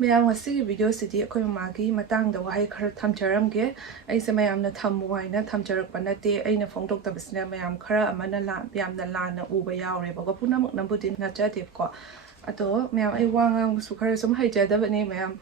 ꯃꯌꯥꯝ ꯉꯁꯤꯒꯤ ꯚꯤꯗꯤꯑꯣꯁꯤꯗꯤ ꯑꯩꯈꯣꯏ ꯃꯃꯥꯒꯤ ꯃꯇꯥꯡꯗ ꯋꯥꯍꯩ ꯈꯔ ꯊꯝꯖꯔꯝꯒꯦ ꯑꯩꯁꯦ ꯃꯌꯥꯝꯅ ꯊꯝꯃꯨ ꯍꯥꯏꯅ ꯊꯝꯖꯔꯛꯄ ꯅꯠꯇꯦ ꯑꯩꯅ ꯐꯣꯡꯗꯣꯛꯇꯕꯁꯤꯅ ꯃꯌꯥꯝ ꯈꯔ ꯑꯃꯅ ꯌꯥꯝꯅ ꯂꯥꯟꯅ ꯎꯕ ꯌꯥꯎꯔꯦꯕꯀꯣ ꯄꯨꯝꯅꯃꯛꯅꯕꯨꯗꯤ ꯅꯠꯆꯗꯦꯕꯀꯣ ꯑꯗꯣ ꯃꯌꯥꯝ ꯑꯩ ꯋꯥ ꯉꯥꯡꯕꯁꯨ ꯈꯔ ꯁꯨꯝ ꯍꯩꯖꯗꯕꯅꯦ ꯃꯌꯥꯝ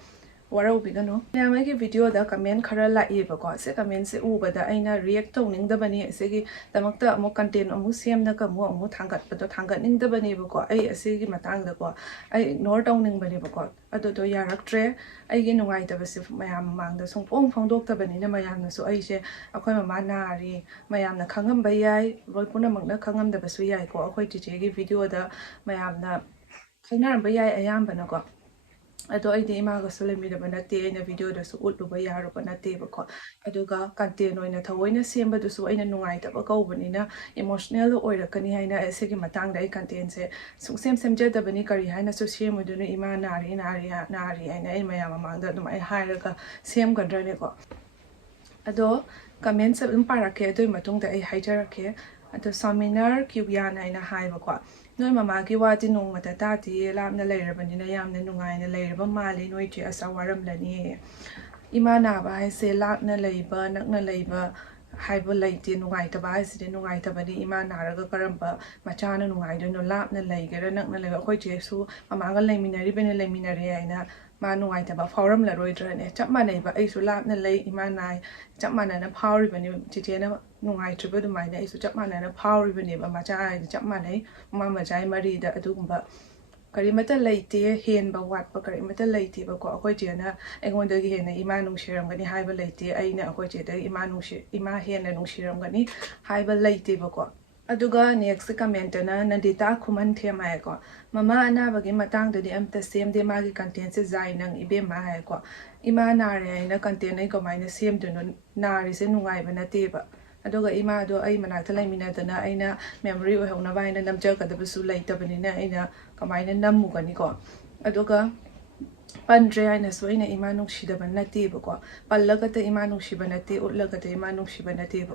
ꯋꯥꯔꯧꯕꯤꯒꯅꯨ ꯃꯌꯥꯝ ꯑꯩꯒꯤ ꯚꯤꯗꯤꯑꯣꯗ ꯀꯃꯦꯟ ꯈꯔ ꯂꯥꯛꯑꯦꯕꯀꯣ ꯁꯤ ꯀꯃꯦꯟꯁꯦ ꯎꯕꯗ ꯑꯩꯅ ꯔꯤꯌꯦꯛ ꯇꯧꯅꯤꯡꯗꯕꯅꯤ ꯑꯁꯤꯒꯤꯗꯃꯛꯇ ꯑꯃꯨꯛ ꯀꯟꯇꯦꯟ ꯑꯃꯨꯛ ꯁꯦꯝꯅꯒ ꯑꯃꯨꯛ ꯊꯥꯡꯒꯠꯄꯗꯣ ꯊꯥꯡꯒꯠꯅꯤꯡꯗꯕꯅꯦꯕꯀꯣ ꯑꯩ ꯑꯁꯤꯒꯤ ꯃꯇꯥꯡꯗꯀꯣ ꯑꯩ ꯏꯒꯅꯣꯔ ꯇꯧꯅꯤꯡꯕꯅꯦꯕꯀꯣ ꯑꯗꯨꯗꯣ ꯌꯥꯔꯛꯇ꯭ꯔꯦ ꯑꯩꯒꯤ ꯅꯨꯡꯉꯥꯏꯇꯕꯁꯦ ꯃꯌꯥꯝ ꯃꯃꯥꯡꯗ ꯐꯣꯡꯗꯣꯛꯇꯕꯅꯤꯅ ꯃꯌꯥꯝꯅꯁꯨ ꯑꯩꯁꯦ ꯑꯩꯈꯣꯏ ꯃꯃꯥ ꯅꯥꯔꯤ ꯃꯌꯥꯝꯅ ꯈꯪꯉꯝꯕ ꯌꯥꯏ ꯂꯣꯏ ꯄꯨꯝꯅꯃꯛꯅ ꯈꯪꯉꯝꯗꯕꯁꯨ ꯌꯥꯏꯀꯣ ꯑꯩꯈꯣꯏ ꯆꯤꯆꯦꯒꯤ ꯚꯤꯗꯤꯑꯣꯗ ꯃꯌꯥꯝꯅ ꯈꯪꯅꯔꯝꯕ ꯌꯥꯏ ꯑꯌꯥꯝꯕꯅꯀꯣ ꯑꯗꯣ ꯑꯩꯗꯤ ꯏꯃꯥꯒꯁꯨ ꯂꯩꯃꯤꯟꯅꯕ ꯅꯠꯇꯦ ꯑꯩꯅ ꯚꯤꯗꯤꯑꯣꯗꯁꯨ ꯎꯠꯂꯨꯕ ꯌꯥꯔꯨꯕ ꯅꯠꯇꯦꯕꯀꯣ ꯑꯗꯨꯒ ꯀꯟꯇꯦꯟ ꯑꯣꯏꯅ ꯊꯑꯣꯏꯅ ꯁꯦꯝꯕꯗꯨꯁꯨ ꯑꯩꯅ ꯅꯨꯡꯉꯥꯏꯇꯕ ꯀꯧꯕꯅꯤꯅ ꯏꯃꯣꯁꯅꯦꯜ ꯑꯣꯏꯔꯛꯀꯅꯤ ꯍꯥꯏꯅ ꯑꯁꯤꯒꯤ ꯃꯇꯥꯡꯗ ꯑꯩ ꯀꯟꯇꯦꯟꯁꯦ ꯁꯨꯡꯁꯦꯝ ꯁꯦꯝꯖꯗꯕꯅꯤ ꯀꯔꯤ ꯍꯥꯏꯅꯁꯨ ꯁꯦꯝꯃꯨꯗꯨꯅ ꯏꯃꯥ ꯅꯥꯔꯤ ꯍꯥꯏꯅ ꯑꯩ ꯃꯌꯥꯝ ꯃꯃꯥꯡꯗ ꯑꯗꯨꯝ ꯑꯩ ꯍꯥꯏꯔꯒ ꯁꯦꯝꯒꯗ꯭ꯔꯅꯦꯀꯣ ꯑꯗꯣ ꯀꯃꯦꯟꯁ ꯑꯗꯨꯝ ꯄꯥꯔꯛꯀꯦ ꯑꯗꯨꯒꯤ ꯃꯇꯨꯡꯗ ꯑꯩ ꯍꯥꯏꯖꯔꯛꯀꯦ ꯑꯗꯣ ꯁꯥꯃꯤꯅꯔ ꯀ꯭ꯌꯨꯌꯥꯟ ꯍꯥꯏꯅ ꯍꯥꯏꯕꯀꯣ ꯅꯣꯏ ꯃꯃꯥꯒꯤ ꯋꯥꯗꯤ ꯅꯣꯡꯃꯇ ꯇꯥꯗꯤꯌꯦ ꯂꯥꯞꯅ ꯂꯩꯔꯕꯅꯤꯅ ꯌꯥꯝꯅ ꯅꯨꯡꯉꯥꯏꯅ ꯂꯩꯔꯕ ꯃꯥꯜꯂꯤ ꯅꯣꯏ ꯆꯦ ꯑꯁꯥ ꯋꯥꯔꯝꯂꯅꯤ ꯏꯃꯥ ꯅꯥꯕ ꯍꯥꯏꯁꯦ ꯂꯥꯞꯅ ꯂꯩꯕ ꯅꯛꯅ ꯂꯩꯕ ꯍꯥꯏꯕ ꯂꯩꯇꯦ ꯅꯨꯡꯉꯥꯏꯇꯕ ꯍꯥꯏꯁꯤꯗꯤ ꯅꯨꯡꯉꯥꯏꯇꯕꯅꯤ ꯏꯃꯥ ꯅꯥꯔꯒ ꯀꯔꯝꯕ ꯃꯆꯥꯅ ꯅꯨꯡꯉꯥꯏꯗꯣꯏꯅꯣ ꯂꯥꯞꯅ ꯂꯩꯒꯦꯔꯥ ꯅꯛꯅ ꯂꯩꯒꯦꯔꯥ ꯑꯩꯈꯣꯏ ꯆꯦꯁꯨ ꯃꯃꯥꯒ ꯂꯩꯃꯤꯟꯅꯔꯦ ꯍꯥꯏꯅ ꯃꯥ ꯅꯨꯡꯉꯥꯏꯇꯕ ꯐꯥꯎꯔꯝꯂꯔꯣꯏꯗ꯭ꯔꯅꯦ ꯆꯞ ꯃꯥꯟꯅꯩꯕ ꯑꯩꯁꯨ ꯂꯥꯞꯅ ꯂꯩ ꯏꯃꯥ ꯅꯥꯏ ꯆꯞ ꯃꯥꯟꯅꯅ ꯐꯥꯎꯔꯤꯕꯅꯤ ꯆꯤꯆꯦꯅ ꯅꯨꯡꯉꯥꯏꯇ꯭ꯔꯤꯕ ꯑꯗꯨꯃꯥꯏꯅ ꯑꯩꯁꯨ ꯆꯞ ꯃꯥꯟꯅꯅ ꯐꯥꯎꯔꯤꯕꯅꯦꯕ ꯃꯆꯥ ꯍꯥꯏꯗꯤ ꯆꯞ ꯃꯥꯟꯅꯩ ꯃꯃꯥ ꯃꯆꯥꯏ ꯃꯔꯤꯗ ꯑꯗꯨꯒꯨꯝꯕ ꯀꯔꯤꯃꯠꯇ ꯂꯩꯇꯦ ꯍꯦꯟꯕ ꯋꯥꯠꯄ ꯀꯔꯤꯃꯠꯇ ꯂꯩꯇꯦꯕꯀꯣ ꯑꯩꯈꯣꯏ ꯆꯦꯅ ꯑꯩꯉꯣꯟꯗꯒꯤ ꯍꯦꯟꯅꯏꯃꯥ ꯅꯨꯡꯁꯤꯔꯝꯒꯅꯤ ꯍꯥꯏꯕ ꯂꯩꯇꯦ ꯑꯩꯅ ꯑꯩꯈꯣꯏ ꯆꯦꯗꯒꯤ ꯏꯃꯥ ꯍꯦꯟꯅ ꯅꯨꯡꯁꯤꯔꯝꯒꯅꯤ ꯍꯥꯏꯕ ꯂꯩꯇꯦꯕꯀꯣ ꯑꯗꯨꯒ ꯅꯦꯛꯁ ꯀꯃꯦꯟꯇꯅ ꯅꯟꯗꯤꯇꯥ ꯈꯨꯃꯟꯊꯦꯝ ꯍꯥꯏꯀꯣ ꯃꯃꯥ ꯑꯅꯥꯕꯒꯤ ꯃꯇꯥꯡꯗꯗꯤ ꯑꯝꯇ ꯁꯦꯝꯗꯦ ꯃꯥꯒꯤ ꯀꯟꯇꯦꯟꯁꯦ ꯖꯥꯏ ꯅꯪ ꯏꯕꯦꯝꯃ ꯍꯥꯏꯀꯣ ꯏꯃꯥ ꯅꯥꯔꯦ ꯍꯥꯏꯅ ꯀꯟꯇꯦꯟ ꯑꯩ ꯀꯃꯥꯏꯅ ꯁꯦꯝꯗꯣꯏꯅꯣ ꯅꯥꯔꯤꯁꯦ ꯅꯨꯡꯉꯥꯏꯕ ꯅꯠꯇꯦꯕ ꯑꯗꯨꯒ ꯏꯃꯥꯗꯣ ꯑꯩ ꯃꯅꯥꯛꯇ ꯂꯩꯃꯤꯟꯅꯗꯅ ꯑꯩꯅ ꯃꯦꯃꯣꯔꯤ ꯑꯣꯏꯍꯧꯅꯕ ꯍꯥꯏꯅ ꯅꯝꯖꯒꯗꯕꯁꯨ ꯂꯩꯇꯕꯅꯤꯅ ꯑꯩꯅ ꯀꯃꯥꯏꯅ ꯅꯝꯃꯨꯒꯅꯤꯀꯣ ꯑꯗꯨꯒ ꯄꯟꯗ꯭ꯔꯦ ꯍꯥꯏꯅꯁꯨ ꯑꯩꯅ ꯏꯃꯥ ꯅꯨꯡꯁꯤꯗꯕ ꯅꯠꯇꯦꯕꯀꯣ ꯄꯜꯂꯒꯇ ꯏꯃꯥ ꯅꯨꯡꯁꯤꯕ ꯅꯠꯇꯦ ꯎꯠꯂꯒꯇ ꯏꯃꯥ ꯅꯨꯡꯁꯤꯕ ꯅꯠꯇꯦꯕ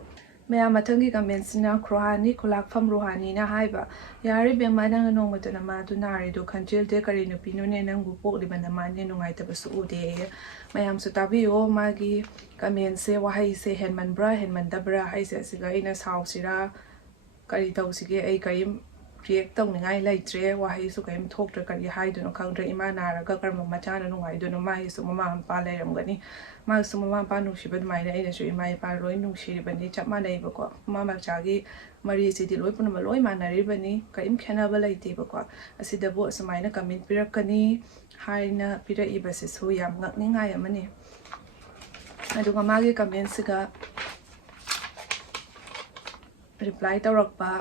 ꯃꯌꯥꯝ ꯃꯊꯪꯒꯤ ꯀꯃꯦꯟꯠꯁꯤꯅ ꯈ꯭ꯔꯣꯍꯥꯅꯤ ꯈꯨꯂꯥꯛꯐꯝ ꯔꯨꯍꯥꯅꯤꯅ ꯍꯥꯏꯕ ꯌꯥꯔꯦ ꯕꯦꯝꯃ ꯅꯪꯅ ꯅꯣꯡꯃꯇ ꯅꯃꯥꯗꯨ ꯅꯥꯔꯤꯗꯣ ꯈꯟꯖꯤꯜꯗꯦ ꯀꯔꯤ ꯅꯨꯄꯤꯅꯣꯅꯦ ꯅꯪꯕꯨ ꯄꯣꯛꯂꯤꯕ ꯅꯃꯥꯅꯦ ꯅꯨꯡꯉꯥꯏꯇꯕꯁꯨ ꯎꯗꯦ ꯃꯌꯥꯝꯁꯨ ꯇꯥꯕꯤꯌꯣ ꯃꯥꯒꯤ ꯀꯃꯦꯟꯁꯦ ꯋꯥꯍꯩꯁꯦ ꯍꯦꯟꯃꯟꯕ꯭ꯔꯥ ꯍꯦꯟꯃꯟꯗꯕ꯭ꯔꯥ ꯍꯥꯏꯁꯦ ꯑꯁꯤꯒ ꯑꯩꯅ ꯁꯥꯎꯁꯤꯔꯥ ꯀꯔꯤ ꯇꯧꯁꯤꯒꯦ ꯑꯩ ꯀꯔꯤꯝ ꯔꯤꯌꯦꯛ ꯇꯧꯅꯤꯡꯉꯥꯏ ꯂꯩꯇ꯭ꯔꯦ ꯋꯥꯍꯩꯁꯨ ꯀꯔꯤꯝ ꯊꯣꯛꯇ꯭ꯔꯦ ꯀꯔꯤ ꯍꯥꯏꯗꯣꯏꯅꯣ ꯈꯪꯗ꯭ꯔꯦ ꯏꯃꯥ ꯅꯥꯔꯒ ꯀꯔꯝꯕ ꯃꯆꯥꯅ ꯅꯨꯡꯉꯥꯏꯗꯣꯏꯅꯣ ꯃꯥꯒꯤꯁꯨ ꯃꯃꯥ ꯃꯄꯥ ꯂꯩꯔꯝꯒꯅꯤ ꯃꯥꯒꯤꯁꯨ ꯃꯃꯥ ꯃꯄꯥ ꯅꯨꯡꯁꯤꯕ ꯑꯗꯨꯃꯥꯏꯅ ꯑꯩꯅꯁꯨ ꯏꯃꯥ ꯏꯄꯥ ꯂꯣꯏ ꯅꯨꯡꯁꯤꯔꯤꯕꯅꯤ ꯆꯞ ꯃꯥꯟꯅꯩꯕꯀꯣ ꯃꯃꯥ ꯃꯆꯥꯒꯤ ꯃꯔꯤꯁꯤꯗꯤ ꯂꯣꯏ ꯄꯨꯝꯅꯃꯛ ꯂꯣꯏ ꯃꯥꯟꯅꯔꯤꯕꯅꯤ ꯀꯔꯤꯝ ꯈꯦꯠꯅꯕ ꯂꯩꯇꯦꯕꯀꯣ ꯑꯁꯤꯗꯕꯨ ꯑꯁꯨꯃꯥꯏꯅ ꯀꯃꯦꯟꯠ ꯄꯤꯔꯛꯀꯅꯤ ꯍꯥꯏꯅ ꯄꯤꯔꯛꯏꯕꯁꯤꯁꯨ ꯌꯥꯝ ꯉꯛꯅꯤꯡꯉꯥꯏ ꯑꯃꯅꯤ ꯑꯗꯨꯒ ꯃꯥꯒꯤ ꯀꯃꯦꯟꯠꯁꯤꯒ ꯔꯤꯄ꯭ꯂꯥꯏ ꯇꯧꯔꯛꯄ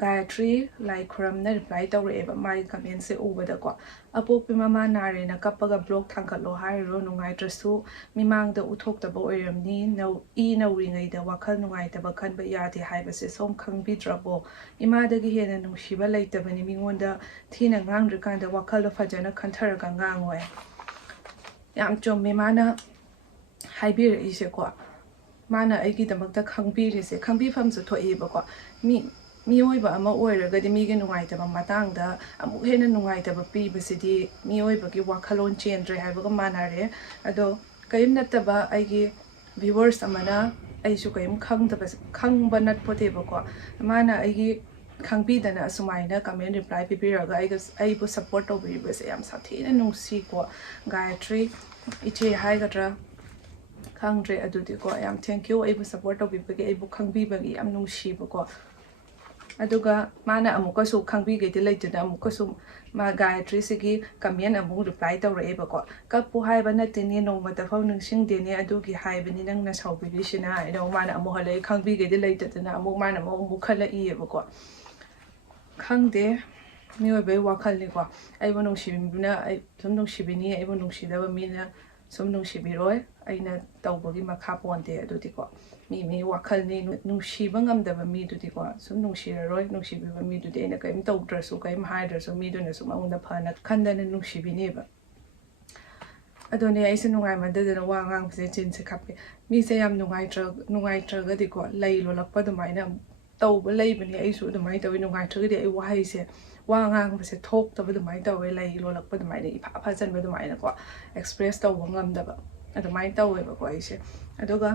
ꯒꯥꯌꯇ꯭ꯔꯤ ꯂꯥꯏ ꯈꯨꯔꯝꯅ ꯔꯤꯄ꯭ꯂꯥꯏ ꯇꯧꯔꯛꯑꯦꯕ ꯃꯥꯒꯤ ꯀꯃꯦꯟꯠꯁꯦ ꯎꯕꯗꯀꯣ ꯑꯄꯣꯛꯄꯤ ꯃꯃꯥ ꯅꯥꯔꯦꯅ ꯀꯞꯄꯒ ꯕ꯭ꯂꯣꯛ ꯊꯥꯡꯒꯠꯂꯣ ꯍꯥꯏꯔꯨꯔꯣ ꯅꯨꯡꯉꯥꯏꯇ꯭ꯔꯁꯨ ꯃꯤꯃꯥꯡꯗ ꯎꯠꯊꯣꯛꯇꯕ ꯑꯣꯏꯔꯝꯅꯤ ꯅꯧꯔꯤꯉꯩꯗ ꯋꯥꯈꯜ ꯅꯨꯡꯉꯥꯏꯇꯕ ꯈꯟꯕ ꯌꯥꯗꯦ ꯍꯥꯏꯕꯁꯦ ꯁꯣꯝ ꯈꯪꯕꯤꯗ꯭ꯔꯕꯣ ꯏꯃꯥꯗꯒꯤ ꯍꯦꯟꯅ ꯅꯨꯡꯁꯤꯕ ꯂꯩꯇꯕꯅꯤ ꯃꯤꯉꯣꯟꯗ ꯊꯤꯅ ꯉꯥꯡꯗ꯭ꯔꯤꯀꯥꯟꯗ ꯋꯥꯈꯜꯗꯣ ꯐꯖꯅ ꯈꯟꯊꯔꯒ ꯉꯥꯡꯉꯣꯏ ꯌꯥꯝ ꯆꯨꯝꯃꯦ ꯃꯥꯅ ꯍꯥꯏꯕꯤꯔꯛꯏꯁꯦꯀꯣ ꯃꯥꯅ ꯑꯩꯒꯤꯗꯃꯛꯇ ꯈꯪꯕꯤꯔꯤꯁꯦ ꯈꯪꯕꯤꯐꯝꯁꯨ ꯊꯣꯛꯏꯕꯀꯣ ꯃꯤꯑꯣꯏꯕ ꯑꯃ ꯑꯣꯏꯔꯒꯗꯤ ꯃꯤꯒꯤ ꯅꯨꯡꯉꯥꯏꯇꯕ ꯃꯇꯥꯡꯗ ꯑꯃꯨꯛ ꯍꯦꯟꯅ ꯅꯨꯡꯉꯥꯏꯇꯕ ꯄꯤꯕꯁꯤꯗꯤ ꯃꯤꯑꯣꯏꯕꯒꯤ ꯋꯥꯈꯜꯂꯣꯟ ꯆꯦꯟꯗ꯭ꯔꯦ ꯍꯥꯏꯕꯒ ꯃꯥꯟꯅꯔꯦ ꯑꯗꯣ ꯀꯔꯤꯝ ꯅꯠꯇꯕ ꯑꯩꯒꯤ ꯚ꯭ꯌꯨꯋꯔꯁ ꯑꯃꯅ ꯑꯩꯁꯨ ꯀꯔꯤꯝ ꯈꯪꯕ ꯅꯠꯄꯣꯠꯇꯦꯕꯀꯣ ꯃꯥꯅ ꯑꯩꯒꯤ ꯈꯪꯕꯤꯗꯅ ꯑꯁꯨꯃꯥꯏꯅ ꯀꯃꯦꯟ ꯔꯤꯄ꯭ꯂꯥꯏ ꯄꯤꯕꯤꯔꯒ ꯑꯩꯕꯨ ꯁꯞꯄꯣꯔꯠ ꯇꯧꯕꯤꯔꯤꯕꯁꯦ ꯌꯥꯝ ꯁꯥꯊꯤꯅ ꯅꯨꯡꯁꯤꯀꯣ ꯒꯥꯌꯇ꯭ꯔꯤ ꯏꯆꯦ ꯍꯥꯏꯒꯗ꯭ꯔꯥ ꯈꯪꯗ꯭ꯔꯦ ꯑꯗꯨꯗꯤꯀꯣ ꯌꯥꯝ ꯊꯦꯡꯀ꯭ꯌꯨ ꯑꯩꯕꯨ ꯁꯞꯄꯣꯔꯠ ꯇꯧꯕꯤꯕꯒꯤ ꯑꯩꯕꯨ ꯈꯪꯕꯤꯕꯒꯤ ꯌꯥꯝ ꯅꯨꯡꯁꯤꯕꯀꯣ ꯑꯗꯨꯒ ꯃꯥꯅ ꯑꯃꯨꯛꯀꯁꯨ ꯈꯪꯕꯤꯒꯦꯗꯤ ꯂꯩꯇꯅ ꯑꯃꯨꯛꯀꯁꯨ ꯃꯥ ꯒꯥꯌꯇ꯭ꯔꯤꯁꯤꯒꯤ ꯀꯃꯦꯟ ꯑꯃꯨꯛ ꯔꯤꯄ꯭ꯂꯥꯏ ꯇꯧꯔꯛꯑꯦꯕꯀꯣ ꯀꯞꯄꯨ ꯍꯥꯏꯕ ꯅꯠꯇꯦꯅꯦ ꯅꯣꯡꯃꯇꯐꯥꯎ ꯅꯤꯡꯁꯤꯡꯗꯦꯅꯦ ꯑꯗꯨꯒꯤ ꯍꯥꯏꯕꯅꯤ ꯅꯪꯅ ꯁꯥꯎꯕꯤꯔꯤꯁꯤꯅ ꯍꯥꯏꯅ ꯃꯥꯅ ꯑꯃꯨꯛ ꯍꯜꯂꯛꯑꯦ ꯈꯪꯕꯤꯒꯦꯗꯤ ꯂꯩꯇꯗꯅ ꯃꯥꯅ ꯑꯃꯨꯛ ꯈꯜꯂꯛꯏꯌꯦꯕꯀꯣ ꯈꯪꯗꯦ ꯃꯤꯑꯣꯏꯕꯒꯤ ꯋꯥꯈꯜꯅꯤꯀꯣ ꯑꯩꯕꯨ ꯅꯨꯡꯁꯤꯕꯤꯕꯅ ꯑꯩ ꯁꯨꯝ ꯅꯨꯡꯁꯤꯕꯤꯅꯤ ꯑꯩꯕꯨ ꯅꯨꯡꯁꯤꯗꯕ ꯃꯤꯅ ꯁꯨꯝ ꯅꯨꯡꯁꯤꯕꯤꯔꯣꯏ ꯑꯩꯅ ꯇꯧꯕꯒꯤ ꯃꯈꯥ ꯄꯣꯟꯗꯦ ꯑꯗꯨꯗꯤꯀꯣ ꯃꯤ ꯋꯥꯈꯜꯅꯤ ꯅꯨꯡꯁꯤꯕ ꯉꯝꯗꯕ ꯃꯤꯗꯨꯗꯤꯀꯣ ꯁꯨꯝ ꯅꯨꯡꯁꯤꯔꯔꯣꯏ ꯅꯨꯡꯁꯤꯕꯤꯕ ꯃꯤꯗꯨꯗꯤ ꯑꯩꯅ ꯀꯔꯤꯝ ꯇꯧꯗ꯭ꯔꯁꯨ ꯀꯔꯤꯝ ꯍꯥꯏꯗ꯭ꯔꯁꯨ ꯃꯤꯗꯨꯅꯁꯨ ꯃꯉꯣꯟꯗ ꯐꯅ ꯈꯟꯗꯅ ꯅꯨꯡꯁꯤꯕꯤꯅꯦꯕ ꯑꯗꯨꯅꯦ ꯑꯩꯁꯦ ꯅꯨꯡꯉꯥꯏꯃꯟꯗꯗꯅ ꯋꯥ ꯉꯥꯡꯕꯁꯦ ꯆꯤꯟꯁꯦ ꯈꯞꯄꯦ ꯃꯤꯁꯦ ꯌꯥꯝ ꯅꯨꯡꯉꯥꯏꯇ꯭ꯔꯒꯗꯤꯀꯣ ꯂꯩ ꯂꯣꯜꯂꯛꯄ ꯑꯗꯨꯃꯥꯏꯅ ꯇꯧꯕ ꯂꯩꯕꯅꯦ ꯑꯩꯁꯨ ꯑꯗꯨꯃꯥꯏꯅ ꯇꯧꯋꯤ ꯅꯨꯡꯉꯥꯏꯇ꯭ꯔꯒꯗꯤ ꯑꯩ ꯋꯥꯍꯩꯁꯦ ꯋꯥ ꯉꯥꯡꯕꯁꯦ ꯊꯣꯛꯇꯕ ꯑꯗꯨꯃꯥꯏꯅ ꯇꯧꯋꯦ ꯂꯩ ꯂꯣꯜꯂꯛꯄ ꯑꯗꯨꯃꯥꯏꯅ ꯏꯐ ꯐꯖꯟꯕ ꯑꯗꯨꯃꯥꯏꯅꯀꯣ ꯑꯦꯛꯁꯄ꯭ꯔꯦꯁ ꯇꯧꯕ ꯉꯝꯗꯕ ꯑꯗꯨꯃꯥꯏꯅ ꯇꯧꯋꯦꯕꯀꯣ ꯑꯩꯁꯦ ꯑꯗꯨꯒ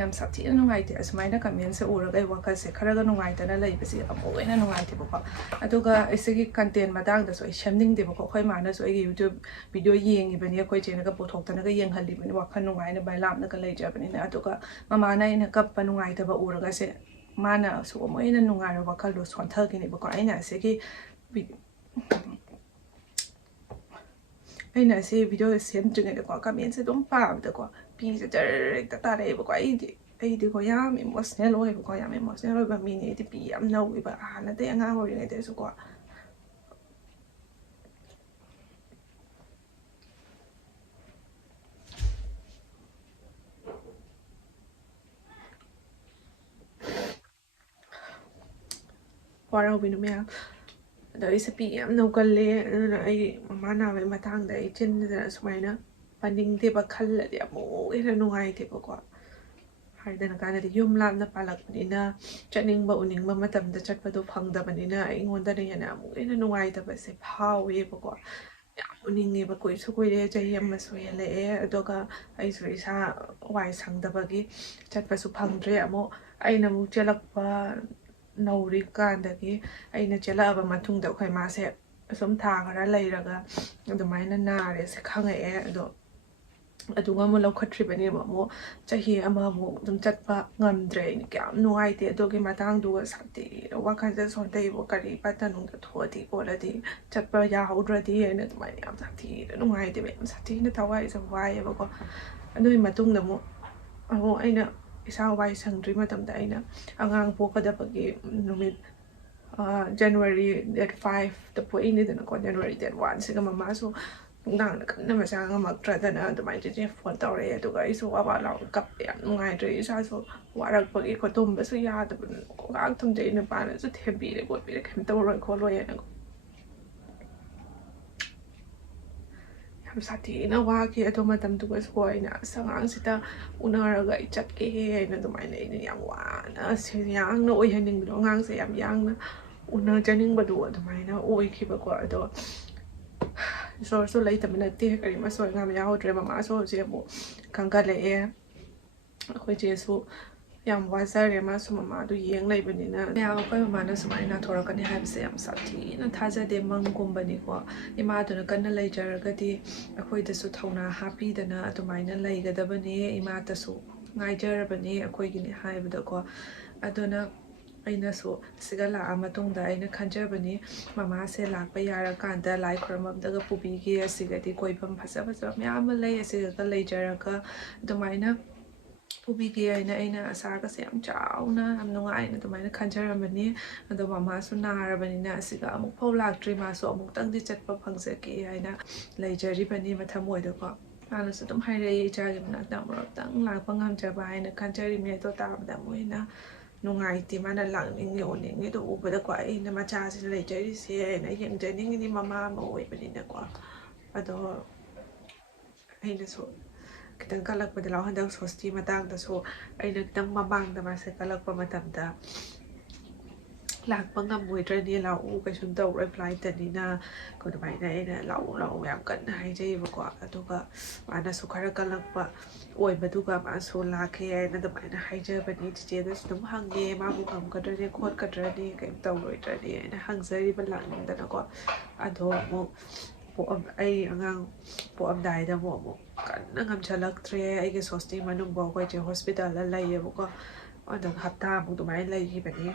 ꯌꯥꯝ ꯁꯥꯊꯤꯅ ꯅꯨꯡꯉꯥꯏꯇꯦ ꯑꯁꯨꯃꯥꯏꯅ ꯀꯃꯦꯟꯁꯦ ꯎꯔꯒ ꯑꯩ ꯋꯥꯈꯜꯁꯦ ꯈꯔꯒ ꯅꯨꯡꯉꯥꯏꯇꯅ ꯂꯩꯕꯁꯦ ꯑꯃꯨꯛ ꯍꯦꯟꯅ ꯅꯨꯡꯉꯥꯏꯇꯦꯕꯀꯣ ꯑꯗꯨꯒ ꯑꯩꯁꯤꯒꯤ ꯀꯟꯇꯦꯟ ꯃꯇꯥꯡꯗꯁꯨ ꯑꯩ ꯁꯦꯝꯅꯤꯡꯗꯦꯕꯀꯣ ꯑꯩꯈꯣꯏ ꯃꯥꯅꯁꯨ ꯑꯩꯒꯤ ꯌꯨꯇ꯭ꯌꯨꯕ ꯚꯤꯗꯤꯑꯣ ꯌꯦꯡꯉꯤꯕꯅꯤ ꯑꯩꯈꯣꯏ ꯆꯦꯅꯒ ꯄꯨꯊꯣꯛꯇꯅꯒ ꯌꯦꯡꯍꯜꯂꯤꯕꯅꯤ ꯋꯥꯈꯜ ꯅꯨꯡꯉꯥꯏꯅ ꯕꯥꯏ ꯂꯥꯞꯅꯒ ꯂꯩꯖꯕꯅꯤꯅ ꯑꯗꯨꯒ ꯃꯃꯥꯅ ꯑꯩꯅ ꯀꯞꯄ ꯅꯨꯡꯉꯥꯏꯇꯕ ꯎꯔꯒꯁꯦ ꯃꯥꯅꯁꯨ ꯑꯃꯨꯛ ꯍꯦꯟꯅ ꯅꯨꯡꯉꯥꯏꯕ ꯋꯥꯈꯜꯗꯣ ꯁꯣꯟꯊꯈꯤꯅꯦꯕꯀꯣ ꯑꯩꯅ ꯑꯁꯤꯒꯤ ꯑꯩꯅ ꯑꯁꯤ ꯚꯤꯗꯤꯑꯣ ꯁꯦꯝꯗ꯭ꯔꯤꯉꯩꯗꯀꯣ ꯀꯃꯦꯟꯁꯦ ꯑꯗꯨꯝ ꯄꯥꯕꯗꯀꯣ ꯄꯤꯁꯦ ꯖꯔ ꯍꯦꯛꯇ ꯇꯥꯔꯛꯑꯦꯕꯀꯣ ꯑꯩꯗꯤꯀꯣ ꯌꯥꯝ ꯏꯃꯣꯁꯅꯦꯜ ꯑꯣꯏꯕꯀꯣ ꯌꯥꯝ ꯏꯃꯣꯁꯅꯦꯜ ꯑꯣꯏꯕ ꯃꯤꯅꯦ ꯑꯩꯗꯤ ꯄꯤ ꯌꯥꯝ ꯅꯧꯋꯦꯕ ꯍꯥꯟꯅꯗꯩ ꯑꯉꯥꯡ ꯑꯣꯏꯔꯤꯉꯩꯗꯁꯨꯀꯣ ꯋꯥꯔꯧꯕꯤꯅꯨ ꯃꯌꯥꯝ ꯑꯗꯣ ꯑꯩꯁꯦ ꯄꯤ ꯌꯥꯝ ꯅꯧꯒꯜꯂꯦ ꯑꯗꯨꯅ ꯑꯩ ꯃꯃꯥ ꯅꯥꯕꯒꯤ ꯃꯇꯥꯡꯗ ꯑꯩ ꯆꯤꯟꯗꯅ ꯁꯨꯃꯥꯏꯅ ꯄꯟꯅꯤꯡꯗꯦꯕ ꯈꯜꯂꯗꯤ ꯑꯃꯨꯛ ꯍꯦꯟꯅ ꯅꯨꯡꯉꯥꯏꯇꯦꯕꯀꯣ ꯍꯥꯏꯗꯅ ꯀꯥꯟꯗꯗꯤ ꯌꯨꯝ ꯂꯥꯞꯅ ꯄꯥꯜꯂꯛꯄꯅꯤꯅ ꯆꯠꯅꯤꯡꯕ ꯎꯅꯤꯡꯕ ꯃꯇꯝꯗ ꯆꯠꯄꯗꯣ ꯐꯪꯗꯕꯅꯤꯅ ꯑꯩꯉꯣꯟꯗꯅ ꯍꯦꯟꯅ ꯑꯃꯨꯛ ꯍꯦꯟꯅ ꯅꯨꯡꯉꯥꯏꯇꯕꯁꯦ ꯐꯥꯎꯋꯦꯕꯀꯣ ꯌꯥꯝ ꯎꯅꯤꯡꯉꯦꯕ ꯀꯨꯏꯁꯨ ꯀꯨꯏꯔꯦ ꯆꯍꯤ ꯑꯃꯁꯨ ꯍꯦꯜꯂꯛꯑꯦ ꯑꯗꯨꯒ ꯑꯩꯁꯨ ꯏꯁꯥ ꯋꯥꯏ ꯁꯪꯗꯕꯒꯤ ꯆꯠꯄꯁꯨ ꯐꯪꯗ꯭ꯔꯦ ꯑꯃꯨꯛ ꯑꯩꯅ ꯑꯃꯨꯛ ꯆꯦꯜꯂꯛꯄ ꯅꯧꯔꯤꯀꯥꯟꯗꯒꯤ ꯑꯩꯅ ꯆꯦꯜꯂꯛꯑꯕ ꯃꯇꯨꯡꯗ ꯑꯩꯈꯣꯏ ꯃꯥꯁꯦ ꯑꯁꯨꯝ ꯊꯥ ꯈꯔ ꯂꯩꯔꯒ ꯑꯗꯨꯃꯥꯏꯅ ꯅꯥꯔꯦꯁꯦ ꯈꯪꯉꯛꯑꯦ ꯑꯗꯣ ꯑꯗꯨꯒ ꯑꯃꯨꯛ ꯂꯧꯈꯠꯇ꯭ꯔꯤꯕꯅꯦꯕ ꯑꯃꯨꯛ ꯆꯍꯤ ꯑꯃꯃꯨꯛ ꯑꯗꯨꯝ ꯆꯠꯄ ꯉꯝꯗ꯭ꯔꯦ ꯑꯩꯅ ꯀꯌꯥꯝ ꯅꯨꯡꯉꯥꯏꯇꯦ ꯑꯗꯨꯒꯤ ꯃꯇꯥꯡꯗꯨꯒ ꯁꯥꯊꯤꯅ ꯋꯥꯈꯜꯁꯦ ꯁꯣꯟꯊꯩꯕ ꯀꯔꯤ ꯄꯠꯇ ꯅꯨꯡꯗ ꯊꯣꯛꯑꯗꯤ ꯈꯣꯠꯂꯗꯤ ꯆꯠꯄ ꯌꯥꯍꯧꯗ꯭ꯔꯗꯤ ꯑꯩꯅ ꯑꯗꯨꯃꯥꯏꯅ ꯌꯥꯝ ꯁꯥꯊꯤꯅ ꯅꯨꯡꯉꯥꯏꯇꯦꯕ ꯌꯥꯝ ꯁꯥꯊꯤꯅ ꯊꯋꯥꯏꯁꯦ ꯋꯥꯏꯑꯦꯕꯀꯣ ꯑꯗꯨꯒꯤ ꯃꯇꯨꯡꯗ ꯑꯃꯨꯛ ꯑꯩꯅ ꯏꯁꯥ ꯋꯥꯏ ꯁꯪꯗ꯭ꯔꯤ ꯃꯇꯝꯗ ꯑꯩꯅ ꯑꯉꯥꯡ ꯄꯣꯛꯀꯗꯕꯒꯤ ꯅꯨꯃꯤꯠ ꯖꯅꯋꯥꯔꯤ ꯗꯦꯠ 5ꯗ ꯄꯣꯛꯏꯅꯤꯗꯅꯀꯣ ꯖꯅꯋꯥꯔꯤ ꯗꯦꯠ 1ꯁꯤꯒ ꯃꯃꯥꯁꯨ ꯅꯨꯡꯗꯥꯡꯗ ꯀꯟꯅ ꯃꯆꯥ ꯉꯝꯃꯛꯇ꯭ꯔꯗꯅ ꯑꯗꯨꯃꯥꯏꯅ ꯆꯦꯆꯦ ꯐꯣꯟ ꯇꯧꯔꯛꯑꯦ ꯑꯗꯨꯒ ꯑꯩꯁꯨ ꯋꯥ ꯂꯥꯎꯅ ꯀꯞꯄꯦ ꯌꯥꯝ ꯅꯨꯡꯉꯥꯏꯇ꯭ꯔꯦ ꯏꯁꯥꯁꯨ ꯋꯥꯔꯛꯄꯒꯤꯀꯣ ꯇꯨꯝꯕꯁꯨ ꯌꯥꯗꯕꯅ ꯉꯥꯏꯍꯥꯛ ꯇꯨꯝꯖꯩ ꯅꯨꯄꯥꯅꯁꯨ ꯊꯦꯝꯕꯤꯔꯦ ꯈꯣꯠꯄꯤꯔꯦ ꯀꯩꯝ ꯇꯧꯔꯣꯏ ꯈꯣꯠꯂꯣꯏꯅꯀꯣ ꯌꯥꯝ ꯁꯥꯊꯤꯅ ꯋꯥꯈꯤ ꯑꯗꯨ ꯃꯇꯝꯗꯨꯒꯁꯨꯀꯣ ꯑꯩꯅ ꯑꯁ ꯑꯉꯥꯡꯁꯤꯗ ꯎꯅꯔꯒ ꯑꯩ ꯆꯠꯀꯦ ꯍꯥꯏꯅ ꯑꯗꯨꯃꯥꯏꯅ ꯑꯩꯅ ꯌꯥꯝ ꯋꯥꯅ ꯌꯥꯡꯅ ꯑꯣꯏꯍꯟꯅꯤꯡꯕꯗꯣ ꯑꯉꯥꯡꯁꯦ ꯌꯥꯝ ꯌꯥꯡꯅ ꯎꯅꯖꯅꯤꯡꯕꯗꯣ ꯑꯗꯨꯃꯥꯏꯅ ꯑꯣꯏꯈꯤꯕꯀꯣ ꯑꯗꯣ ꯏꯁꯣꯔꯁꯨ ꯂꯩꯇꯕ ꯅꯠꯇꯦ ꯀꯔꯤꯃꯁꯨ ꯑꯉꯥꯡ ꯌꯥꯎꯗ꯭ꯔꯦ ꯃꯃꯥꯁꯨ ꯍꯧꯖꯤꯛ ꯑꯃꯨꯛ ꯀꯟꯈꯠꯂꯛꯑꯦ ꯑꯩꯈꯣꯏ ꯆꯦꯁꯨ ꯌꯥꯝ ꯋꯥꯖꯔꯦ ꯃꯥꯁꯨ ꯃꯃꯥꯗꯨ ꯌꯦꯡ ꯂꯩꯕꯅꯤꯅ ꯃꯌꯥꯝ ꯑꯩꯈꯣꯏ ꯃꯃꯥꯅ ꯁꯨꯃꯥꯏꯅ ꯅꯥꯊꯣꯔꯛꯀꯅꯤ ꯍꯥꯏꯕꯁꯦ ꯌꯥꯝ ꯁꯥꯊꯤꯅ ꯊꯥꯖꯗꯦ ꯃꯪꯒꯨꯝꯕꯅꯤꯀꯣ ꯏꯃꯥꯗꯨꯅ ꯀꯟꯅ ꯂꯩꯖꯔꯒꯗꯤ ꯑꯩꯈꯣꯏꯗꯁꯨ ꯊꯧꯅꯥ ꯍꯥꯞꯄꯤꯗꯅ ꯑꯗꯨꯃꯥꯏꯅ ꯂꯩꯒꯗꯕꯅꯦ ꯏꯃꯥꯇꯁꯨ ꯉꯥꯏꯖꯔꯕꯅꯦ ꯑꯩꯈꯣꯏꯒꯤꯅꯤ ꯍꯥꯏꯕꯗꯀꯣ ꯑꯗꯨꯅ ꯑꯩꯅꯁꯨ ꯁꯤꯗ ꯂꯥꯛꯑ ꯃꯇꯨꯡꯗ ꯑꯩꯅ ꯈꯟꯖꯕꯅꯤ ꯃꯃꯥꯁꯦ ꯂꯥꯛꯄ ꯌꯥꯔꯀꯥꯟꯗ ꯂꯥꯏ ꯈꯨꯔꯨꯝꯕꯝꯗꯒ ꯄꯨꯕꯤꯒꯦ ꯑꯁꯤꯒꯗꯤ ꯀꯣꯏꯐꯝ ꯐꯖ ꯐꯖꯕ ꯃꯌꯥꯝ ꯑꯃ ꯂꯩ ꯑꯁꯤꯗꯒ ꯂꯩꯖꯔꯒ ꯑꯗꯨꯃꯥꯏꯅ ꯄꯨꯕꯤꯒꯦ ꯍꯥꯏꯅ ꯑꯩꯅ ꯑꯁꯥꯒꯁꯦ ꯌꯥꯝ ꯆꯥꯎꯅ ꯌꯥꯝ ꯅꯨꯡꯉꯥꯏꯅ ꯑꯗꯨꯃꯥꯏꯅ ꯈꯟꯖꯔꯝꯕꯅꯤ ꯑꯗꯣ ꯃꯃꯥꯁꯨ ꯅꯥꯔꯕꯅꯤꯅ ꯑꯁꯤꯒ ꯑꯃꯨꯛꯐꯥꯎ ꯂꯥꯛꯇ꯭ꯔꯤ ꯃꯥꯁꯨ ꯑꯃꯨꯛꯇꯪꯗꯤ ꯆꯠꯄ ꯐꯪꯖꯒꯦ ꯍꯥꯏꯅ ꯂꯩꯖꯔꯤꯕꯅꯤ ꯃꯊꯃꯣꯏꯗꯀꯣ ꯃꯥꯅꯁꯨ ꯑꯗꯨꯝ ꯍꯥꯏꯔꯛꯏ ꯏꯆꯥꯒꯤ ꯃꯅꯥꯛꯇ ꯑꯃꯨꯔꯛꯇꯪ ꯂꯥꯛꯄ ꯉꯝꯖꯕ ꯍꯥꯏꯅ ꯈꯟꯖꯔꯤꯕꯅꯤ ꯑꯗꯣ ꯇꯥꯕꯗ ꯑꯃꯨꯛ ꯍꯦꯟꯅ ꯅꯨꯡꯉꯥꯏꯇꯦ ꯃꯥꯅ ꯂꯥꯛꯅꯤꯡꯉꯦ ꯎꯅꯤꯡꯉꯦꯗꯣ ꯎꯕꯗꯀꯣ ꯑꯩꯅ ꯃꯆꯥꯁꯤꯅ ꯂꯩꯖꯔꯤꯁꯦ ꯍꯥꯏꯅ ꯌꯦꯡꯖꯅꯤꯡꯉꯤꯅꯤ ꯃꯃꯥ ꯑꯃ ꯑꯣꯏꯕꯅꯤꯅꯀꯣ ꯑꯗꯣ ꯑꯩꯅꯁꯨ ꯈꯤꯇꯪ ꯀꯜꯂꯛꯄꯗ ꯍꯟꯗꯛ ꯁꯣꯁꯇꯤ ꯃꯇꯥꯡꯗꯁꯨ ꯑꯩꯅ ꯈꯤꯇꯪ ꯃꯃꯥꯡꯗ ꯃꯥꯁꯦ ꯀꯜꯂꯛꯄ ꯃꯇꯝꯗ ꯂꯥꯛꯄ ꯉꯝꯃꯣꯏꯗ꯭ꯔꯅꯦ ꯂꯥꯛꯎ ꯀꯩꯁꯨꯝ ꯇꯧꯔꯣꯏ ꯐ꯭ꯂꯥꯏꯠꯇꯅꯤꯅ ꯑꯗꯨꯃꯥꯏꯅ ꯑꯩꯅ ꯂꯥꯛꯎ ꯌꯥꯝ ꯀꯟꯅ ꯍꯥꯏꯖꯩꯌꯦꯕꯀꯣ ꯑꯗꯨꯒ ꯃꯥꯅꯁꯨ ꯈꯔ ꯀꯜꯂꯛꯄ ꯑꯣꯏꯕꯗꯨꯒ ꯃꯥꯁꯨ ꯂꯥꯛꯀꯦ ꯍꯥꯏꯅ ꯑꯗꯨꯃꯥꯏꯅ ꯍꯥꯏꯖꯕꯅꯤ ꯆꯤꯆꯦꯗꯁꯨ ꯑꯗꯨꯝ ꯍꯪꯉꯦ ꯃꯥꯕꯨ ꯉꯝꯒꯗ꯭ꯔꯅꯦ ꯈꯣꯠꯀꯗ꯭ꯔꯅꯦ ꯀꯩꯝ ꯇꯧꯔꯣꯏꯗ꯭ꯔꯅꯦ ꯑꯩꯅ ꯍꯪꯖꯔꯤꯕ ꯂꯥꯛꯅꯤꯡꯗꯅꯀꯣ ꯑꯗꯣ ꯑꯃꯨꯛ ꯑꯩ ꯑꯉꯥꯡ ꯄꯣꯛꯑꯝꯗꯥꯏꯗ ꯑꯃꯨꯛ ꯀꯟꯅ ꯉꯝꯁꯜꯂꯛꯇ꯭ꯔꯦ ꯑꯩꯒꯤ ꯁꯣꯁꯇꯤ ꯃꯅꯨꯡꯐꯥꯎ ꯑꯩꯈꯣꯏꯁꯦ ꯍꯣꯁꯄꯤꯇꯥꯜꯗ ꯂꯩꯌꯦꯕꯀꯣ ꯑꯗꯨꯒ ꯍꯞꯇꯥꯃꯨꯛ ꯑꯗꯨꯃꯥꯏꯅ ꯂꯩꯈꯤꯕꯅꯤ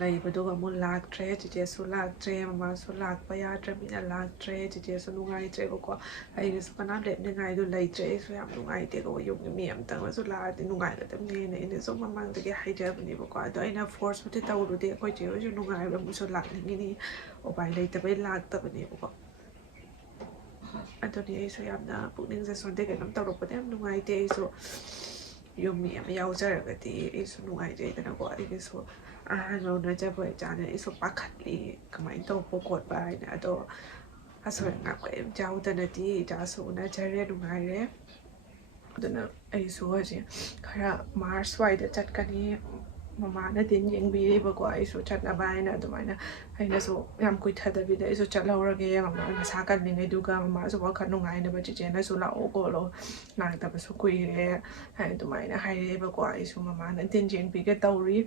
ꯂꯩꯕꯗꯨꯒ ꯑꯃꯨꯛ ꯂꯥꯛꯇ꯭ꯔꯦ ꯆꯤꯆꯦꯁꯨ ꯂꯥꯛꯇ꯭ꯔꯦ ꯃꯃꯥꯁꯨ ꯂꯥꯛꯄ ꯌꯥꯗ꯭ꯔꯕꯅꯤꯅ ꯂꯥꯛꯇ꯭ꯔꯦ ꯆꯤꯆꯦꯁꯨ ꯅꯨꯡꯉꯥꯏꯇ꯭ꯔꯦꯕꯀꯣ ꯑꯩꯒꯤꯁꯨ ꯀꯅꯥꯝ ꯂꯦꯞꯅꯤꯡꯉꯥꯏꯗꯣ ꯂꯩꯇ꯭ꯔꯦ ꯑꯩꯁꯨ ꯌꯥꯝ ꯅꯨꯡꯉꯥꯏꯇꯦꯀꯣ ꯌꯨꯝꯒꯤ ꯃꯤ ꯑꯃꯇꯪꯅꯁꯨ ꯂꯥꯛꯑꯗꯤ ꯅꯨꯡꯉꯥꯏꯒꯗꯕꯅꯦꯅ ꯑꯩꯅꯁꯨ ꯃꯃꯥꯡꯗꯒꯤ ꯍꯥꯏꯖꯕꯅꯦꯕꯀꯣ ꯑꯗꯣ ꯑꯩꯅ ꯐꯣꯔꯁꯄꯨꯗꯤ ꯇꯧꯔꯨꯗꯦ ꯑꯩꯈꯣꯏ ꯆꯦ ꯍꯣꯏꯁꯨ ꯅꯨꯡꯉꯥꯏꯕ ꯑꯃꯨꯛꯁꯨ ꯂꯥꯛꯅꯤꯡꯉꯤꯅꯤ ꯎꯄꯥꯏ ꯂꯩꯇꯕꯩ ꯂꯥꯛꯇꯕꯅꯦꯕꯀꯣ ꯑꯗꯨꯅꯤ ꯑꯩꯁꯨ ꯌꯥꯝꯅ ꯄꯨꯛꯅꯤꯡꯁꯦ ꯁꯣꯟꯊꯩ ꯀꯩꯅꯣꯝ ꯇꯧꯔꯛꯄꯗ ꯌꯥꯝ ꯅꯨꯡꯉꯥꯏꯇꯦ ꯑꯩꯁꯨ ꯌꯨꯝ ꯃꯤ ꯑꯃ ꯌꯥꯎꯖꯔꯒꯗꯤ ꯑꯩꯁꯨ ꯅꯨꯡꯉꯥꯏꯖꯩꯗꯅꯀꯣ ꯑꯩꯒꯤꯁꯨ ꯑꯍꯥꯟꯕ ꯎꯅꯖꯕ ꯏꯆꯥꯅ ꯑꯩꯁꯨ ꯄꯥꯈꯠꯂꯤ ꯀꯃꯥꯏꯅ ꯇꯧꯕ ꯈꯣꯠꯄ ꯍꯥꯏꯅ ꯑꯗꯣ ꯑꯁꯣꯏ ꯑꯉꯥꯝ ꯀꯔꯤꯝ ꯌꯥꯎꯗꯅꯗꯤ ꯏꯆꯥꯁꯨ ꯎꯅꯖꯔꯦ ꯅꯨꯡꯉꯥꯏꯔꯦ ꯑꯗꯨꯅ ꯑꯩꯁꯨ ꯍꯧꯖꯤꯛ ꯈꯔ ꯃꯥꯔꯆ ꯋꯥꯏꯗ ꯆꯠꯀꯅꯤ ꯃꯃꯥꯅ ꯇꯤꯟ ꯌꯦꯡꯕꯤꯔꯤꯕꯀꯣ ꯑꯩꯁꯨ ꯆꯠꯅꯕ ꯍꯥꯏꯅ ꯑꯗꯨꯃꯥꯏꯅ ꯑꯩꯅꯁꯨ ꯌꯥꯝ ꯀꯨꯏꯊꯗꯕꯤꯗ ꯑꯩꯁꯨ ꯆꯠꯍꯧꯔꯒꯦ ꯃꯃꯥ ꯃꯁꯥ ꯀꯜꯂꯤꯉꯩꯗꯨꯒ ꯃꯃꯥꯁꯨ ꯋꯥꯈꯜ ꯅꯨꯡꯉꯥꯏꯅꯕ ꯆꯤꯆꯦꯅꯁꯨ ꯂꯥꯛꯑꯣ ꯈꯣꯠꯂꯣ ꯂꯥꯛꯇꯕꯁꯨ ꯀꯨꯏꯔꯦ ꯑꯗꯨꯃꯥꯏꯅ ꯍꯥꯏꯔꯛꯑꯦꯕꯀꯣ ꯑꯩꯁꯨ ꯃꯃꯥꯅ ꯇꯤꯟ ꯌꯦꯡꯕꯤꯒꯦ ꯇꯧꯔꯤ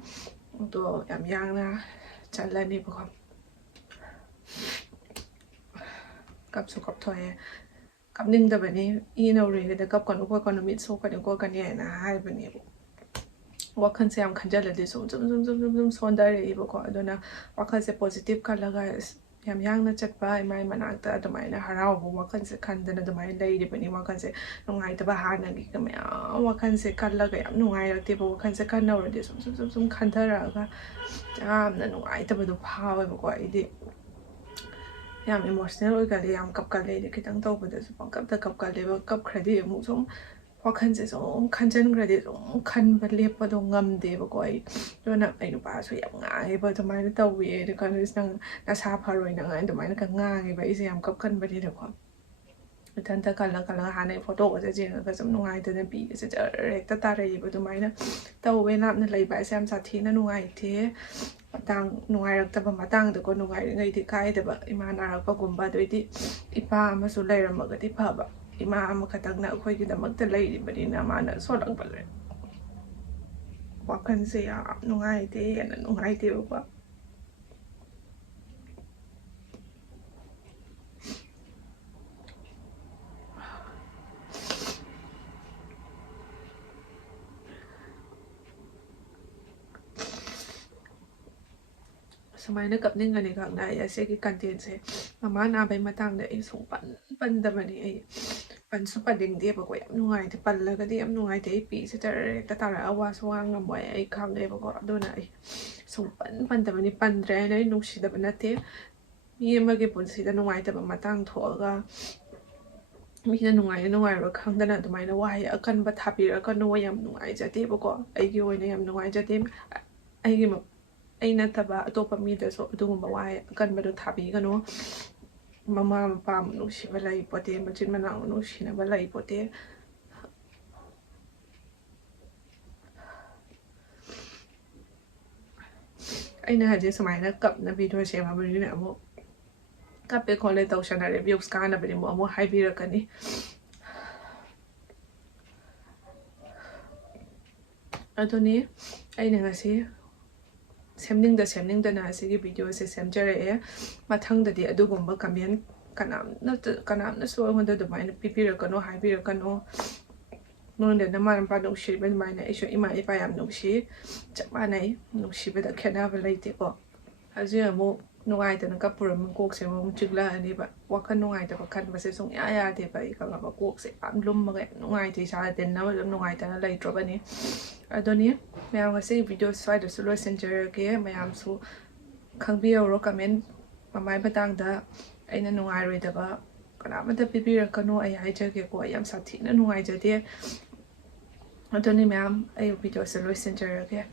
ꯑꯗꯣ ꯌꯥꯝ ꯌꯥꯡꯅ ꯆꯠꯂꯅꯤꯕꯀꯣ ꯀꯞꯁꯨ ꯀꯞꯊꯣꯛꯑꯦ ꯀꯞꯅꯤꯡꯗꯕꯅꯤ ꯏ ꯅꯧꯔꯤꯉꯩꯗ ꯀꯞꯀꯅꯨ ꯈꯣꯠꯀꯅꯨ ꯃꯤꯠ ꯁꯣꯛꯀꯅꯤ ꯈꯣꯠꯀꯅꯤ ꯍꯥꯏꯅ ꯍꯥꯏꯕꯅꯦꯕ ꯋꯥꯈꯜꯁꯦ ꯌꯥꯝ ꯈꯟꯖꯜꯂꯗꯤ ꯁꯨꯝ ꯁꯣꯟꯊꯔꯛꯏꯕꯀꯣ ꯑꯗꯨꯅ ꯋꯥꯈꯜꯁꯦ ꯄꯣꯖꯤꯇꯤꯚ ꯈꯜꯂꯒ ꯌꯥꯝ ꯌꯥꯡꯅ ꯆꯠꯄ ꯏꯃꯥꯏ ꯃꯅꯥꯛꯇ ꯑꯗꯨꯃꯥꯏꯅ ꯍꯔꯥꯎꯕ ꯋꯥꯈꯜꯁꯦ ꯈꯟꯗꯅ ꯑꯗꯨꯃꯥꯏꯅ ꯂꯩꯔꯤꯕꯅꯤ ꯋꯥꯈꯜꯁꯦ ꯅꯨꯡꯉꯥꯏꯇꯕ ꯍꯥꯟꯅꯒꯤꯒ ꯃꯌꯥꯝ ꯋꯥꯈꯜꯁꯦ ꯈꯜꯂꯒ ꯌꯥꯝ ꯅꯨꯡꯉꯥꯏꯔꯛꯇꯦꯕ ꯋꯥꯈꯜꯁꯦ ꯈꯟꯅꯧꯔꯗꯤ ꯁꯨꯝ ꯈꯟꯊꯔꯛꯑꯒ ꯌꯥꯝꯅ ꯅꯨꯡꯉꯥꯏꯇꯕꯗꯣ ꯐꯥꯎꯋꯦꯕꯀꯣ ꯑꯩꯗꯤ ꯌꯥꯝ ꯏꯃꯣꯁꯅꯦꯜ ꯑꯣꯏꯒꯜꯂꯦ ꯌꯥꯝ ꯀꯞꯀꯜꯂꯦ ꯑꯩꯗꯤ ꯈꯤꯇꯪ ꯇꯧꯕꯗꯁꯨ ꯄꯪꯀꯞꯇ ꯀꯞꯀꯜꯂꯦꯕ ꯀꯞꯈ꯭ꯔꯗꯤ ꯑꯃꯨꯛ ꯁꯨꯝ ꯋꯥꯈꯜꯁꯦ ꯁꯨꯝ ꯈꯟꯖꯟꯈ꯭ꯔꯗꯤ ꯁꯨꯝ ꯈꯟꯕ ꯂꯦꯞꯄꯗꯣ ꯉꯝꯗꯦꯕꯀோ ꯑꯩ ꯑꯗꯨꯅ ꯑꯩ ꯅꯨꯄꯥꯁꯨ ꯌꯥꯝ ꯉꯥꯡꯉꯦꯕ ꯑꯗꯨꯃꯥꯏꯅ ꯇꯧꯋꯦ ꯑꯗꯨ ꯀꯩꯅꯣ ꯅꯪ ꯅꯁꯥ ꯐꯔꯣꯏ ꯅꯪ ꯑꯗꯨꯃꯥꯏꯅ ꯉꯥꯡꯉꯦꯕ ꯑꯩꯁꯦ ꯌꯥꯝ ꯀꯞꯀꯟꯕꯅꯤꯅꯀꯣ ꯏꯊꯟꯇ ꯈꯜꯂꯒ ꯍꯥꯟꯅꯩ ꯐꯣꯇꯣꯒꯁꯦ ꯌꯦꯡꯉꯒ ꯁꯨꯝ ꯅꯨꯡꯉꯥꯏꯇꯅ ꯄꯤꯒꯁꯦ ꯖꯔ ꯍꯦꯛꯇ ꯇꯥꯔꯛꯏꯕ ꯑꯗꯨꯃꯥꯏꯅ ꯇꯧꯋꯦ ꯂꯥꯞꯅ ꯂꯩꯕ ꯍꯥꯏꯁꯦ ꯌꯥꯝ ꯁꯥꯊꯤꯅ ꯅꯨꯡꯉꯥꯏꯇꯦ ꯅꯨꯡꯉꯥꯏꯔꯛꯇꯕ ꯃꯇꯥꯡꯗꯀꯣ ꯅꯨꯡꯉꯥꯏꯔꯤꯉꯩꯗꯤ ꯀꯥꯏꯗꯕ ꯏꯃꯥ ꯅꯥꯔꯛꯄꯒꯨꯝꯕ ꯑꯗꯩꯗꯤ ꯏꯄꯥ ꯑꯃꯁꯨ ꯂꯩꯔꯝꯃꯒꯗꯤ ꯐꯕ ꯏꯃꯥ ꯑꯃꯈꯛꯇꯪꯅ ꯑꯩꯈꯣꯏꯒꯤꯗꯃꯛꯇ ꯂꯩꯔꯤꯕꯅꯤꯅ ꯃꯥꯅ ꯁꯣꯜꯂꯛꯄꯁꯦ ꯋꯥꯈꯜꯁꯦ ꯌꯥꯝ ꯅꯨꯡꯉꯥꯏꯇꯦ ꯍꯦꯟꯅ ꯅꯨꯡꯉꯥꯏꯇꯦꯕꯀꯣ ꯁꯨꯃꯥꯏꯅ ꯀꯞꯅꯤꯡꯒꯅꯤ ꯈꯪꯅ ꯑꯩ ꯑꯁꯤꯒꯤ ꯀꯟꯇꯦꯟꯠꯁꯦ ꯃꯃꯥ ꯅꯥꯕꯩ ꯃꯇꯥꯡꯗ ꯑꯩ ꯁꯨꯡꯄꯟ ꯄꯟꯗꯕꯅꯤ ꯑꯩ ꯄꯟꯁꯨ ꯄꯟꯅꯤꯡꯗꯦꯕꯀꯣ ꯌꯥꯝ ꯅꯨꯡꯉꯥꯏꯇꯦ ꯄꯜꯂꯒꯗꯤ ꯌꯥꯝ ꯅꯨꯡꯉꯥꯏꯇꯦ ꯑꯩ ꯄꯤꯁꯦ ꯖꯔ ꯍꯦꯛꯇ ꯇꯥꯔꯛꯑꯒ ꯋꯥꯁꯨ ꯉꯝꯃꯣꯏ ꯑꯩ ꯈꯪꯉꯦꯕꯀꯣ ꯑꯗꯨꯅ ꯑꯩ ꯁꯨꯡꯄꯟ ꯄꯟꯗꯕꯅꯤ ꯄꯟꯗ꯭ꯔꯦ ꯍꯥꯏꯅ ꯑꯩ ꯅꯨꯡꯁꯤꯗꯕ ꯅꯠꯇꯦ ꯃꯤ ꯑꯃꯒꯤ ꯄꯨꯟꯁꯤꯗ ꯅꯨꯡꯉꯥꯏꯇꯕ ꯃꯇꯥꯡ ꯊꯣꯛꯑꯒ ꯃꯤꯅ ꯅꯨꯡꯉꯥꯏꯔꯣꯏ ꯈꯪꯗꯅ ꯑꯗꯨꯃꯥꯏꯅ ꯋꯥꯍꯩ ꯑꯀꯟꯕ ꯊꯥꯕꯤꯔꯛꯀꯅꯣ ꯌꯥꯝ ꯅꯨꯡꯉꯥꯏꯖꯗꯦꯕꯀꯣ ꯑꯩꯒꯤ ꯑꯣꯏꯅ ꯌꯥꯝ ꯅꯨꯡꯉꯥꯏꯖꯗꯦ ꯑꯩ ꯅꯠꯇꯕ ꯑꯇꯣꯞꯄ ꯃꯤꯗꯁꯨ ꯑꯗꯨꯒꯨꯝꯕ ꯋꯥꯍꯩ ꯑꯀꯟꯕꯗꯣ ꯊꯥꯕꯤꯒꯅꯨ ꯃꯃꯥ ꯃꯄꯥ ꯑꯃ ꯅꯨꯡꯁꯤꯕ ꯂꯩ ꯄꯣꯠꯇꯦ ꯃꯆꯤꯟ ꯃꯅꯥꯎ ꯅꯨꯡꯁꯤꯅꯕ ꯂꯩ ꯄꯣꯠꯇꯦ ꯑꯩꯅ ꯍꯧꯖꯤꯛ ꯁꯨꯃꯥꯏꯅ ꯀꯞꯅ ꯚꯤꯗꯤꯑꯣ ꯁꯦꯝꯃꯕꯅꯤꯅ ꯑꯃꯨꯛ ꯀꯞꯄꯦ ꯈꯣꯠꯂꯦ ꯇꯧꯁꯟꯅꯔꯦ ꯚ꯭ꯌꯨꯁ ꯀꯥꯟꯅꯕꯅꯤ ꯑꯃꯨꯛ ꯍꯥꯏꯕꯤꯔꯛꯀꯅꯤ ꯑꯗꯨꯅꯤ ꯑꯩꯅ ꯉꯁꯤ ꯁꯦꯝꯅꯤꯡꯗꯅ ꯑꯁꯤꯒꯤ ꯚꯤꯗꯤꯑꯣꯁꯦ ꯁꯦꯝꯖꯔꯛꯑꯦ ꯃꯊꯪꯗꯗꯤ ꯑꯗꯨꯒꯨꯝꯕ ꯀꯃꯦꯟ ꯀꯅꯥꯝꯅꯁꯨ ꯑꯩꯉꯣꯟꯗ ꯑꯗꯨꯃꯥꯏꯅ ꯄꯤꯕꯤꯔꯛꯀꯅꯣ ꯍꯥꯏꯕꯤꯔꯛꯀꯅꯣ ꯅꯉꯣꯟꯗ ꯅꯃꯥ ꯅꯄꯥ ꯅꯨꯡꯁꯤꯔꯤꯕ ꯑꯗꯨꯃꯥꯏꯅ ꯑꯩꯁꯨ ꯏꯃꯥ ꯏꯄꯥ ꯌꯥꯝ ꯅꯨꯡꯁꯤ ꯆꯞ ꯃꯥꯟꯅꯩ ꯅꯨꯡꯁꯤꯕꯗ ꯈꯦꯠꯅꯕ ꯂꯩꯇꯦꯀꯣ ꯍꯧꯖꯤꯛ ꯑꯃꯨꯛ ꯅꯨꯡꯉꯥꯏꯇꯅ ꯀꯞꯄꯨꯔꯝꯕ ꯀꯣꯛꯁꯦ ꯑꯃꯨꯛ ꯆꯤꯛꯂꯛꯑꯅꯦꯕ ꯋꯥꯈꯜ ꯅꯨꯡꯉꯥꯏꯇꯕ ꯈꯟꯕꯁꯦ ꯁꯨꯡꯌꯥ ꯌꯥꯗꯦꯕ ꯑꯩ ꯈꯪꯉꯕ ꯀꯣꯛꯁꯦ ꯌꯥꯝ ꯂꯨꯝꯃꯒ ꯌꯥꯝ ꯅꯨꯡꯉꯥꯏꯇꯦ ꯏꯁꯥꯗ ꯇꯤꯟꯅꯕ ꯑꯗꯨꯝ ꯅꯨꯡꯉꯥꯏꯇꯅ ꯂꯩꯇ꯭ꯔꯕꯅꯤ ꯑꯗꯨꯅꯤ ꯃꯌꯥꯝ ꯉꯁꯤꯒꯤ ꯚꯤꯗꯤꯑꯣ ꯁ꯭ꯋꯥꯏꯗꯁꯨ ꯂꯣꯏꯁꯤꯟꯖꯔꯒꯦ ꯃꯌꯥꯝꯁꯨ ꯈꯪꯕꯤꯍꯧꯔꯣ ꯀꯃꯦꯟ ꯃꯃꯥꯏ ꯃꯇꯥꯡꯗ ꯑꯩꯅ ꯅꯨꯡꯉꯥꯏꯔꯣꯏꯗꯕ ꯀꯅꯥꯃꯇ ꯄꯤꯕꯤꯔꯛꯀꯅꯣ ꯑꯩ ꯍꯥꯏꯖꯒꯦꯀꯣ ꯑꯩ ꯌꯥꯝ ꯁꯥꯊꯤꯅ ꯅꯨꯡꯉꯥꯏꯖꯗꯦ ꯑꯗꯨꯅꯤ ꯃꯌꯥꯝ ꯑꯩ ꯚꯤꯗꯤꯑꯣꯁꯦ ꯂꯣꯏꯁꯤꯟꯖꯔꯒꯦ